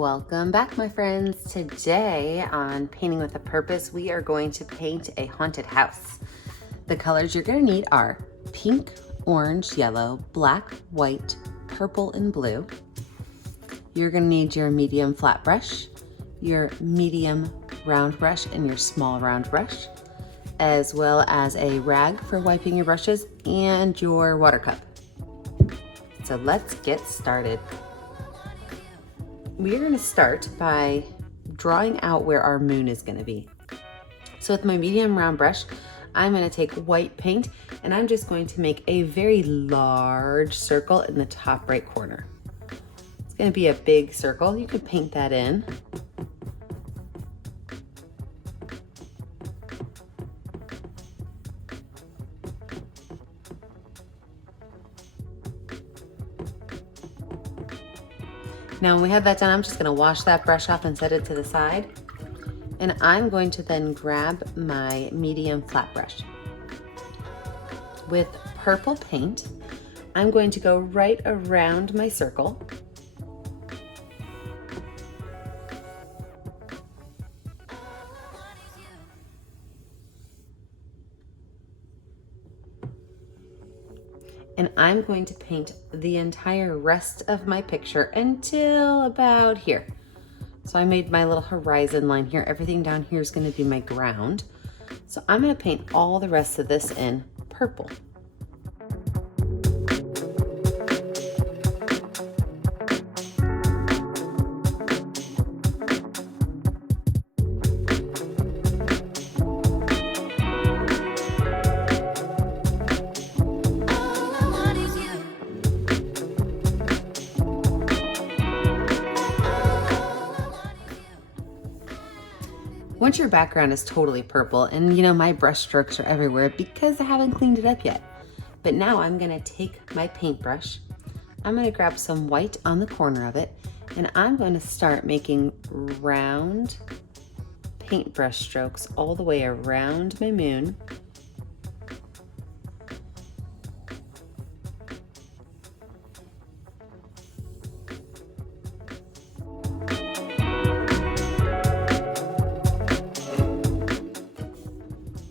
Welcome back, my friends. Today on Painting with a Purpose, we are going to paint a haunted house. The colors you're going to need are pink, orange, yellow, black, white, purple, and blue. You're going to need your medium flat brush, your medium round brush, and your small round brush, as well as a rag for wiping your brushes and your water cup. So let's get started. We're going to start by drawing out where our moon is going to be. So with my medium round brush, I'm going to take white paint and I'm just going to make a very large circle in the top right corner. It's going to be a big circle. You can paint that in. Now when we have that done, I'm just going to wash that brush off and set it to the side. And I'm going to then grab my medium flat brush. With purple paint, I'm going to go right around my circle. And I'm going to paint the entire rest of my picture until about here. So I made my little horizon line here. Everything down here is going to be my ground. So I'm going to paint all the rest of this in purple. Once your background is totally purple, and you know my brush strokes are everywhere because I haven't cleaned it up yet. But now I'm gonna take my paintbrush, I'm gonna grab some white on the corner of it, and I'm going to start making round paintbrush strokes all the way around my moon.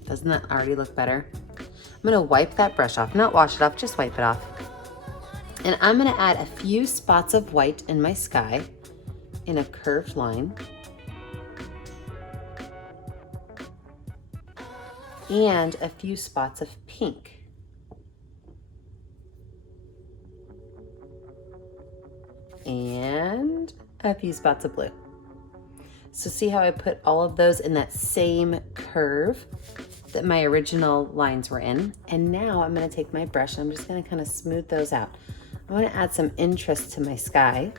Doesn't that already look better? I'm gonna wipe that brush off, not wash it off, just wipe it off. And I'm gonna add a few spots of white in my sky in a curved line. And a few spots of pink. And a few spots of blue. So see how I put all of those in that same curve that my original lines were in. And now I'm going to take my brush and I'm just going to kind of smooth those out. I want to add some interest to my sky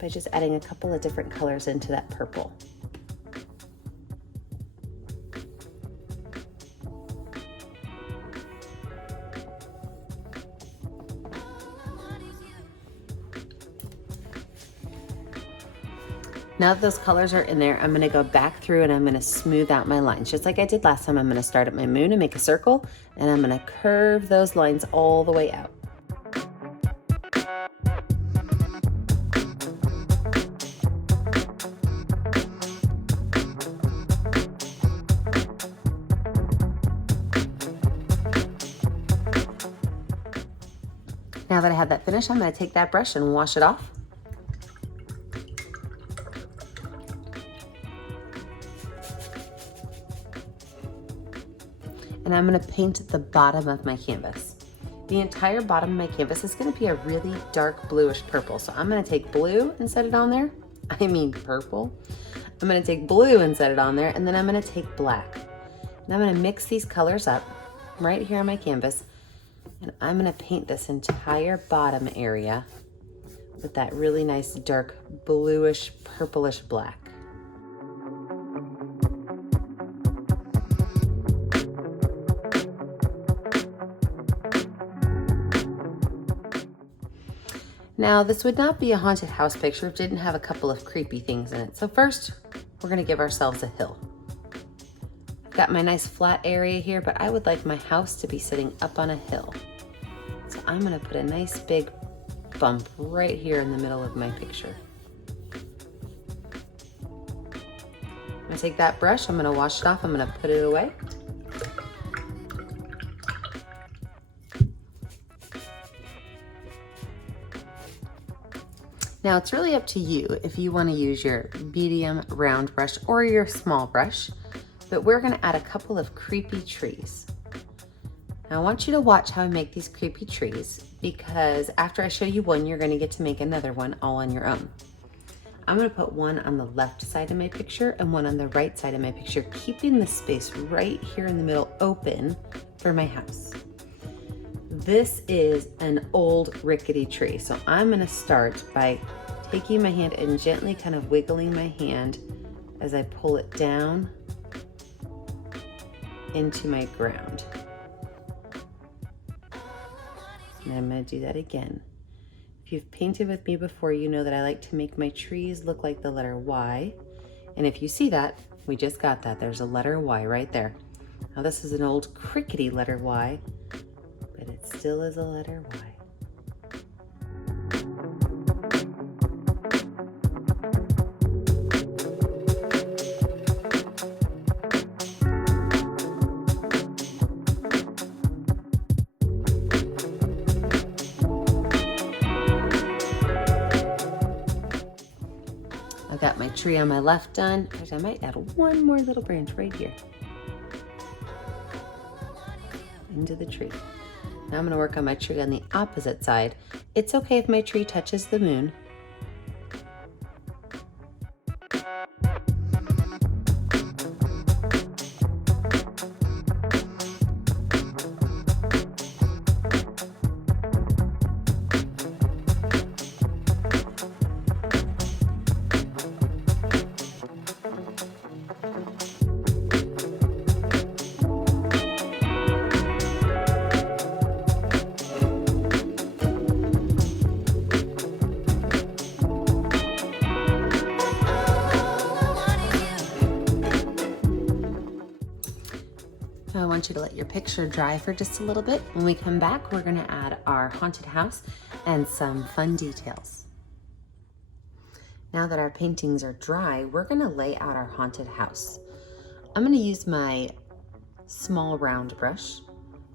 by just adding a couple of different colors into that purple. Now that those colors are in there, I'm gonna go back through and I'm gonna smooth out my lines. Just like I did last time, I'm gonna start at my moon and make a circle, and I'm gonna curve those lines all the way out. Now that I have that finished, I'm gonna take that brush and wash it off. And I'm gonna paint the bottom of my canvas. The entire bottom of my canvas is gonna be a really dark bluish purple. So I'm gonna take blue and set it on there. I mean purple. I'm gonna take blue and set it on there, and then I'm gonna take black. And I'm gonna mix these colors up right here on my canvas, and I'm gonna paint this entire bottom area with that really nice dark bluish purplish black. Now, this would not be a haunted house picture if it didn't have a couple of creepy things in it. So first, we're gonna give ourselves a hill. I've got my nice flat area here, but I would like my house to be sitting up on a hill. So I'm gonna put a nice big bump right here in the middle of my picture. I'm gonna take that brush, I'm gonna wash it off, I'm gonna put it away. Now it's really up to you if you want to use your medium round brush or your small brush, but we're going to add a couple of creepy trees. Now I want you to watch how I make these creepy trees, because after I show you one, you're going to get to make another one all on your own. I'm going to put one on the left side of my picture and one on the right side of my picture, keeping the space right here in the middle open for my house. This is an old rickety tree, so I'm going to start by taking my hand and gently kind of wiggling my hand as I pull it down into my ground. And I'm going to do that again. If you've painted with me before, you know that I like to make my trees look like the letter Y. And if you see that, we just got that. There's a letter Y right there. Now this is an old crickety letter Y, but it still is a letter Y. I've got my tree on my left done. I might add one more little branch right here into the tree. Now I'm going to work on my tree on the opposite side. It's okay if my tree touches the moon. I want you to let your picture dry for just a little bit. When we come back, we're gonna add our haunted house and some fun details. Now that our paintings are dry, we're gonna lay out our haunted house. I'm gonna use my small round brush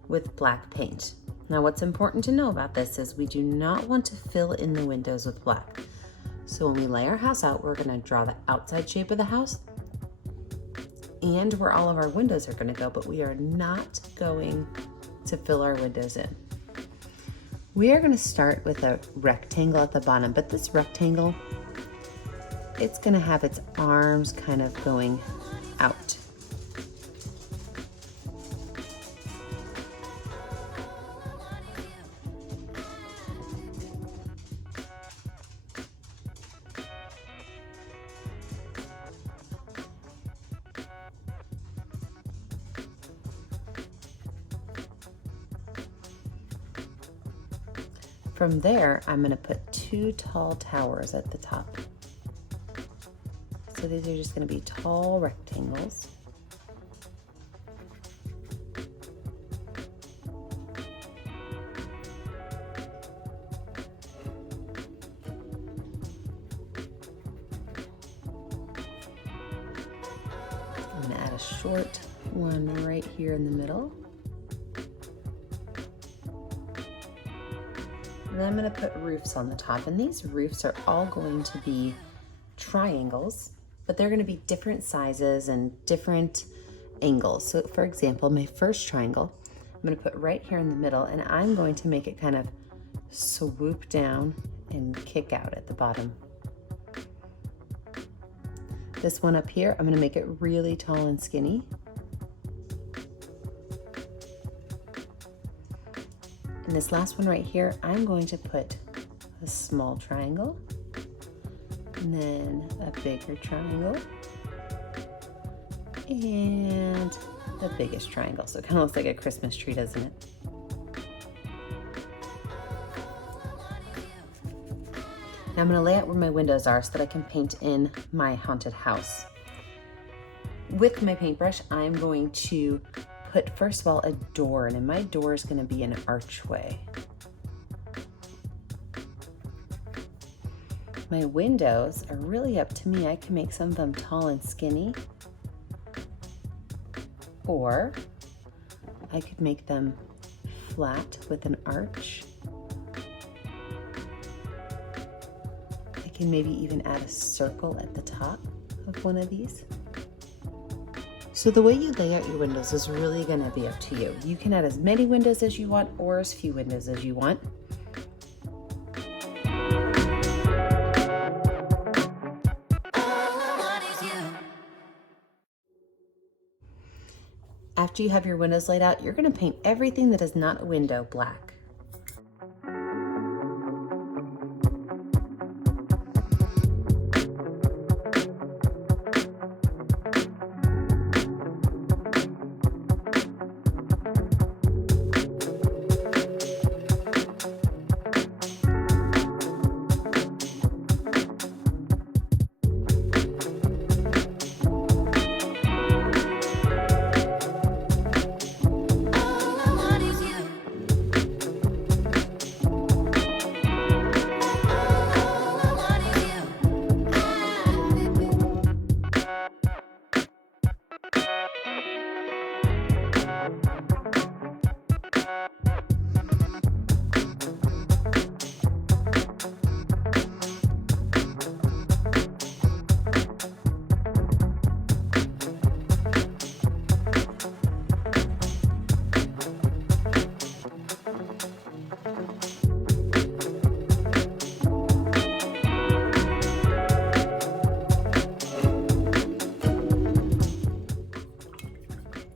with black paint. Now what's important to know about this is we do not want to fill in the windows with black. So when we lay our house out, we're gonna draw the outside shape of the house and where all of our windows are gonna go, but we are not going to fill our windows in. We are gonna start with a rectangle at the bottom, but this rectangle, it's gonna have its arms kind of going out. From there, I'm gonna put 2 tall towers at the top. So these are just gonna be tall rectangles. I'm gonna add a short one right here in the middle. And then I'm gonna put roofs on the top, and these roofs are all going to be triangles, but they're gonna be different sizes and different angles. So for example, my first triangle, I'm gonna put right here in the middle, and I'm going to make it kind of swoop down and kick out at the bottom. This one up here, I'm gonna make it really tall and skinny. And this last one right here, I'm going to put a small triangle, and then a bigger triangle, and the biggest triangle. So it kind of looks like a Christmas tree, doesn't it? Now I'm going to lay out where my windows are so that I can paint in my haunted house. With my paintbrush, I'm going to put, first of all, a door, and my door is going to be an archway. My windows are really up to me. I can make some of them tall and skinny, or I could make them flat with an arch. I can maybe even add a circle at the top of one of these. So the way you lay out your windows is really going to be up to you. You can add as many windows as you want or as few windows as you want. After you have your windows laid out, you're going to paint everything that is not a window black.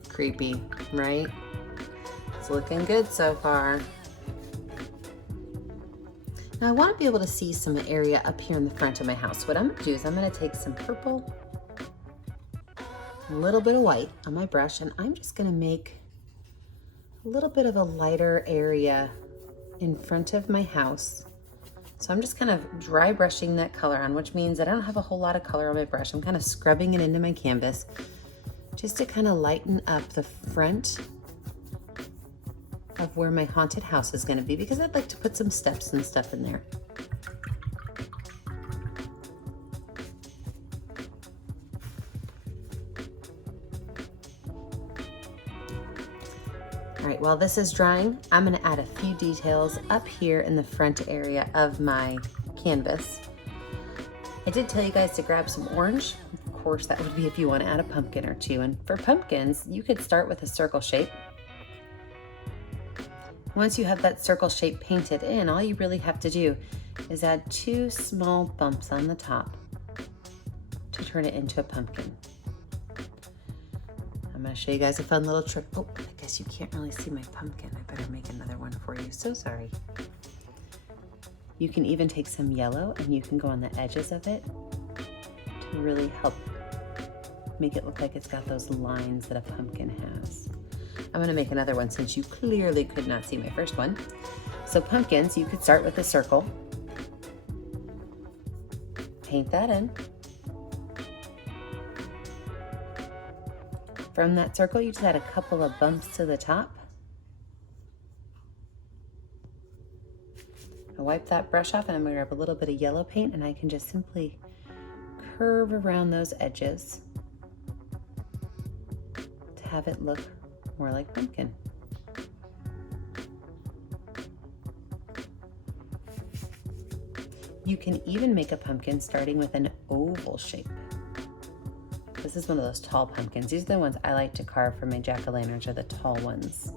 Creepy, right? It's looking good so far. Now I want to be able to see some area up here in the front of my house. What I'm going to do is I'm going to take some purple, a little bit of white on my brush, and I'm just going to make a little bit of a lighter area in front of my house. So I'm just kind of dry brushing that color on, which means that I don't have a whole lot of color on my brush. I'm kind of scrubbing it into my canvas just to kind of lighten up the front of where my haunted house is going to be, because I'd like to put some steps and stuff in there. All right, while this is drying, I'm going to add a few details up here in the front area of my canvas. I did tell you guys to grab some orange. Of course, that would be if you want to add a pumpkin or two. And for pumpkins, you could start with a circle shape. Once you have that circle shape painted in, all you really have to do is add 2 small bumps on the top to turn it into a pumpkin. I'm going to show you guys a fun little trick. Oh, I guess you can't really see my pumpkin. I better make another one for you. So sorry. You can even take some yellow and you can go on the edges of it to really help make it look like it's got those lines that a pumpkin has. I'm going to make another one since you clearly could not see my first one. So pumpkins, you could start with a circle. Paint that in. From that circle, you just add a couple of bumps to the top. I wipe that brush off and I'm going to grab a little bit of yellow paint and I can just simply curve around those edges to have it look more like pumpkin. You can even make a pumpkin starting with an oval shape. This is one of those tall pumpkins. These are the ones I like to carve for my jack-o'-lanterns, are the tall ones.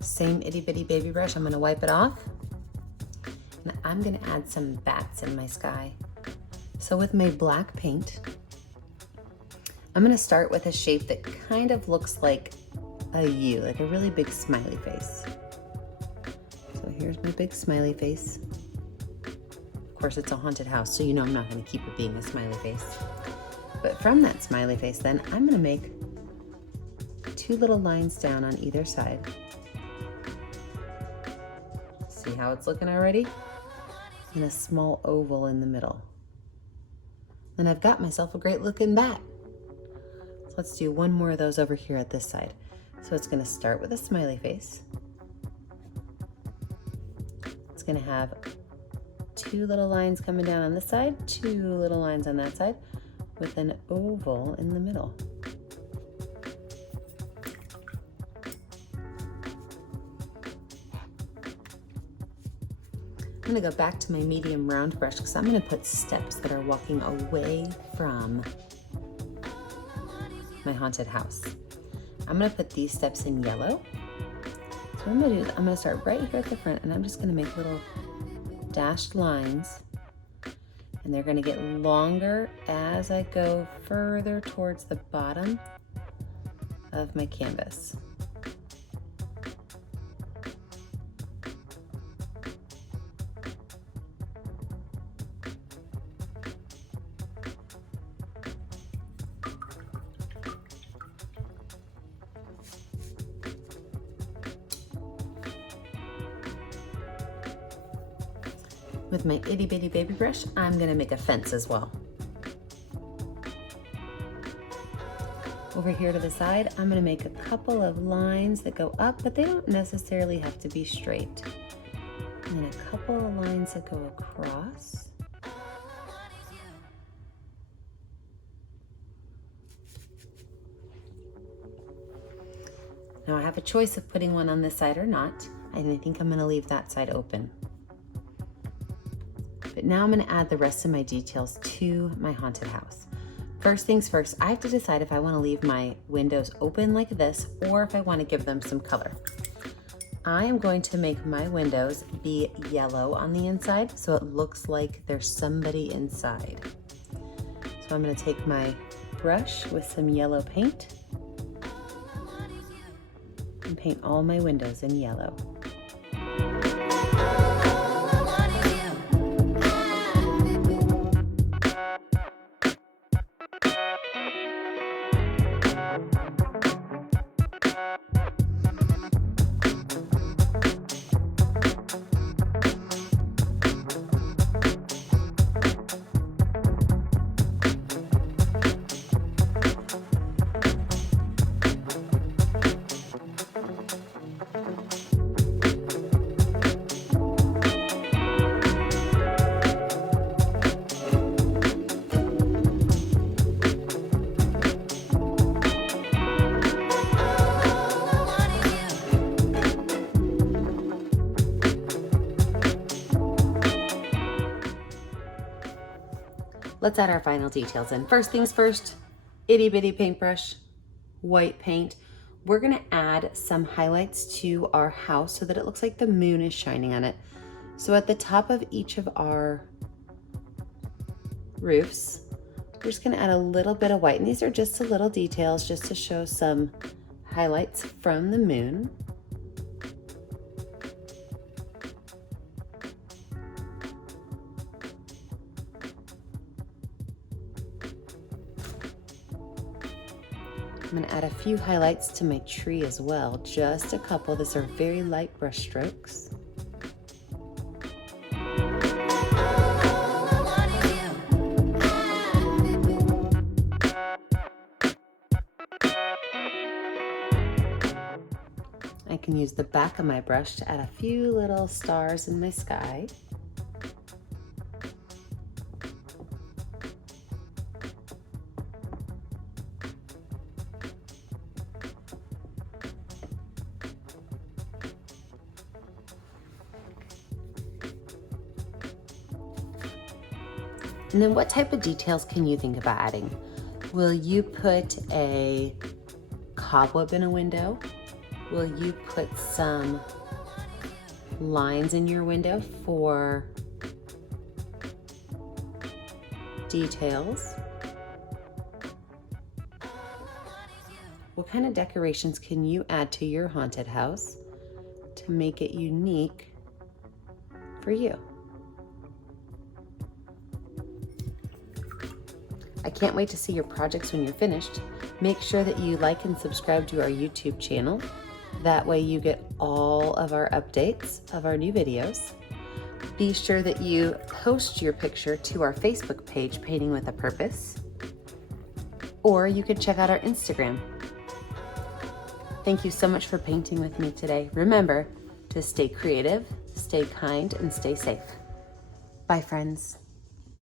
Same itty bitty baby brush, I'm gonna wipe it off. And I'm gonna add some bats in my sky. So with my black paint, I'm gonna start with a shape that kind of looks like a U, like a really big smiley face. So here's my big smiley face. Of course, it's a haunted house, so you know I'm not gonna keep it being a smiley face. But from that smiley face then, I'm gonna make 2 little lines down on either side. See how it's looking already? And a small oval in the middle. And I've got myself a great looking bat. So let's do one more of those over here at this side. So it's gonna start with a smiley face. It's gonna have 2 little lines coming down on this side, 2 little lines on that side, with an oval in the middle. I'm gonna go back to my medium round brush because I'm gonna put steps that are walking away from my haunted house. I'm gonna put these steps in yellow. So what I'm gonna do is I'm gonna start right here at the front and I'm just gonna make little dashed lines, and they're gonna get longer as I go further towards the bottom of my canvas. With my itty bitty baby brush, I'm gonna make a fence as well. Over here to the side, I'm gonna make a couple of lines that go up, but they don't necessarily have to be straight. And then a couple of lines that go across. Now I have a choice of putting one on this side or not, and I think I'm gonna leave that side open. But now I'm gonna add the rest of my details to my haunted house. First things first, I have to decide if I wanna leave my windows open like this or if I wanna give them some color. I am going to make my windows be yellow on the inside so it looks like there's somebody inside. So I'm gonna take my brush with some yellow paint and paint all my windows in yellow. Let's add our final details in. First things first, itty bitty paintbrush, white paint. We're gonna add some highlights to our house so that it looks like the moon is shining on it. So at the top of each of our roofs, we're just gonna add a little bit of white. And these are just the little details just to show some highlights from the moon. I'm gonna add a few highlights to my tree as well, just a couple. These are very light brush strokes. I can use the back of my brush to add a few little stars in my sky. And then what type of details can you think about adding? Will you put a cobweb in a window? Will you put some lines in your window for details? What kind of decorations can you add to your haunted house to make it unique for you? I can't wait to see your projects when you're finished. Make sure that you like and subscribe to our YouTube channel. That way you get all of our updates of our new videos. Be sure that you post your picture to our Facebook page, Painting with a Purpose, or you could check out our Instagram. Thank you so much for painting with me today. Remember to stay creative, stay kind, and stay safe. Bye, friends.